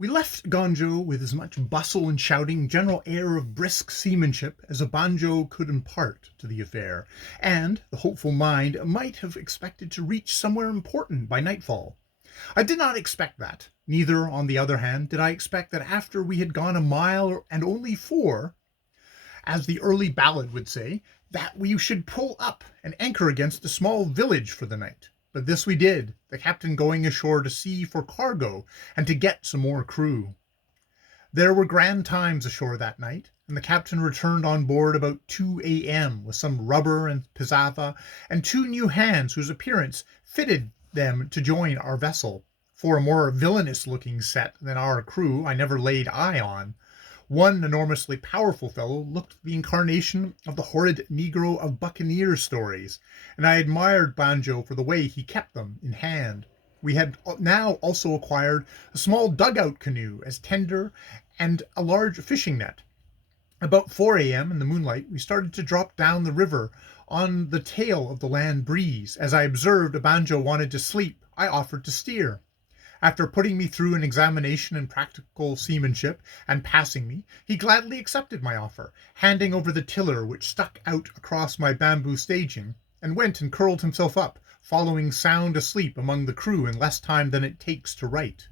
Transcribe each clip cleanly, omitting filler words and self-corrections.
We left Gonjo with as much bustle and shouting, general air of brisk seamanship as a banjo could impart to the affair, and the hopeful mind might have expected to reach somewhere important by nightfall. I did not expect that. Neither, on the other hand, did I expect that after we had gone a mile and only 4, as the early ballad would say, that we should pull up and anchor against a small village for the night. But this we did, the captain going ashore to see for cargo and to get some more crew. There were grand times ashore that night, and the captain returned on board about 2 a.m. with some rubber and pizava and 2 new hands whose appearance fitted them to join our vessel, for a more villainous-looking set than our crew I never laid eye on. One enormously powerful fellow looked the incarnation of the horrid negro of buccaneer stories, and I admired Banjo for the way he kept them in hand. We had now also acquired a small dugout canoe as tender and a large fishing net. About 4 a.m. in the moonlight we started to drop down the river on the tail of the land breeze. As I observed a Banjo wanted to sleep, I offered to steer. After putting me through an examination in practical seamanship and passing me, he gladly accepted my offer, handing over the tiller which stuck out across my bamboo staging, and went and curled himself up, following sound asleep among the crew in less time than it takes to write.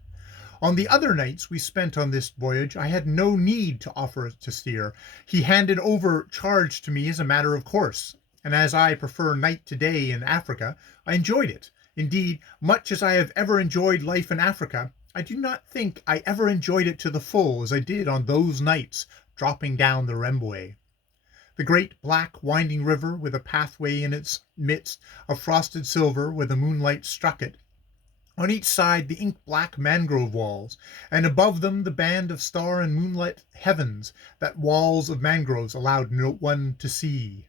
On the other nights we spent on this voyage I had no need to offer to steer. He handed over charge to me as a matter of course, and as I prefer night to day in Africa, I enjoyed it. Indeed, much as I have ever enjoyed life in Africa, I do not think I ever enjoyed it to the full as I did on those nights dropping down the Rmbw. The great black winding river with a pathway in its midst of frosted silver where the moonlight struck it. On each side the ink-black mangrove walls, and above them the band of star and moonlit heavens that walls of mangroves allowed no one to see.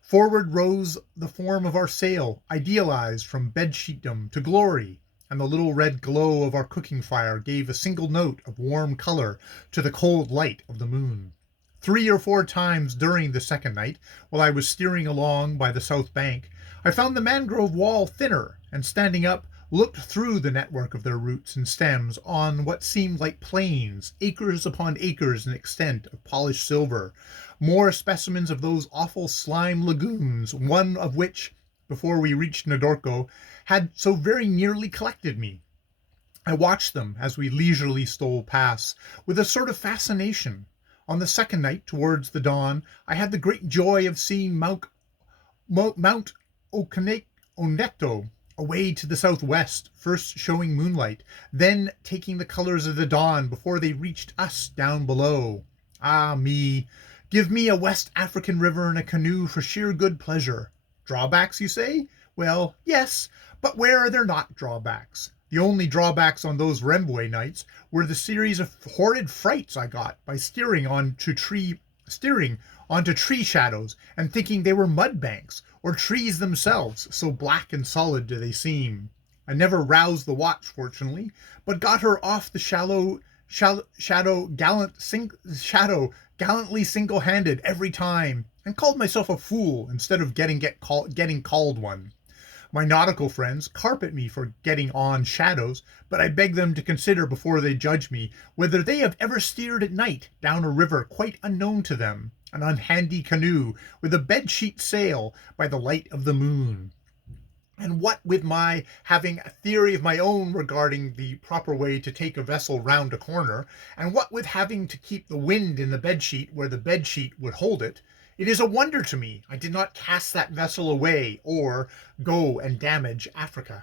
Forward rose the form of our sail, idealized from bedsheetdom to glory, and the little red glow of our cooking fire gave a single note of warm color to the cold light of the moon. 3 or 4 times during the second night, while I was steering along by the south bank, I found the mangrove wall thinner, and standing up, looked through the network of their roots and stems on what seemed like plains, acres upon acres in extent of polished silver, more specimens of those awful slime lagoons, one of which, before we reached Ndorko, had so very nearly collected me. I watched them as we leisurely stole past, with a sort of fascination. On the second night, towards the dawn, I had the great joy of seeing Mount Oneto, away to the southwest, first showing moonlight, then taking the colors of the dawn before they reached us down below. Ah me! Give me a West African river and a canoe for sheer good pleasure. Drawbacks, you say? Well, yes, but where are there not drawbacks? The only drawbacks on those Rmbw nights were the series of horrid frights I got by steering onto tree shadows and thinking they were mud banks, or trees themselves, so black and solid do they seem. I never roused the watch, fortunately, but got her off the shadow gallantly single-handed every time, and called myself a fool instead of getting called one. My nautical friends carp at me for getting on shadows, but I beg them to consider before they judge me whether they have ever steered at night down a river quite unknown to them, an unhandy canoe with a bedsheet sail by the light of the moon. And what with my having a theory of my own regarding the proper way to take a vessel round a corner, and what with having to keep the wind in the bedsheet where the bedsheet would hold it, it is a wonder to me I did not cast that vessel away or go and damage Africa.